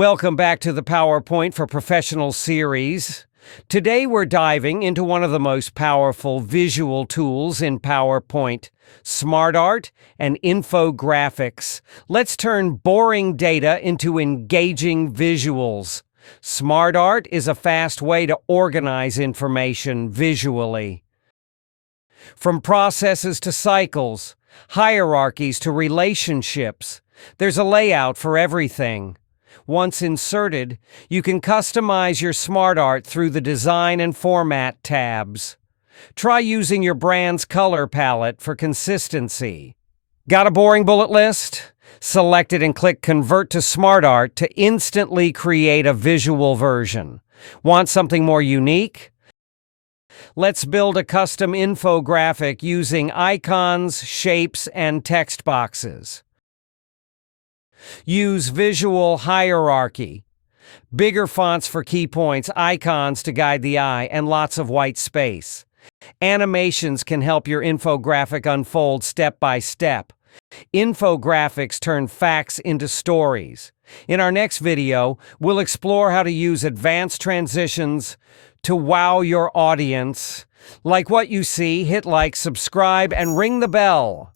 Welcome back to the PowerPoint for Professionals series. Today we're diving into one of the most powerful visual tools in PowerPoint, SmartArt and Infographics. Let's turn boring data into engaging visuals. SmartArt is a fast way to organize information visually. From processes to cycles, hierarchies to relationships, there's a layout for everything. Once inserted, you can customize your SmartArt through the Design and Format tabs. Try using your brand's color palette for consistency. Got a boring bullet list? Select it and click Convert to SmartArt to instantly create a visual version. Want something more unique? Let's build a custom infographic using icons, shapes, and text boxes. Use visual hierarchy. Bigger fonts for key points, icons to guide the eye, and lots of white space. Animations can help your infographic unfold step by step. Infographics turn facts into stories. In our next video, we'll explore how to use advanced transitions to wow your audience. Like what you see, hit like, subscribe, and ring the bell.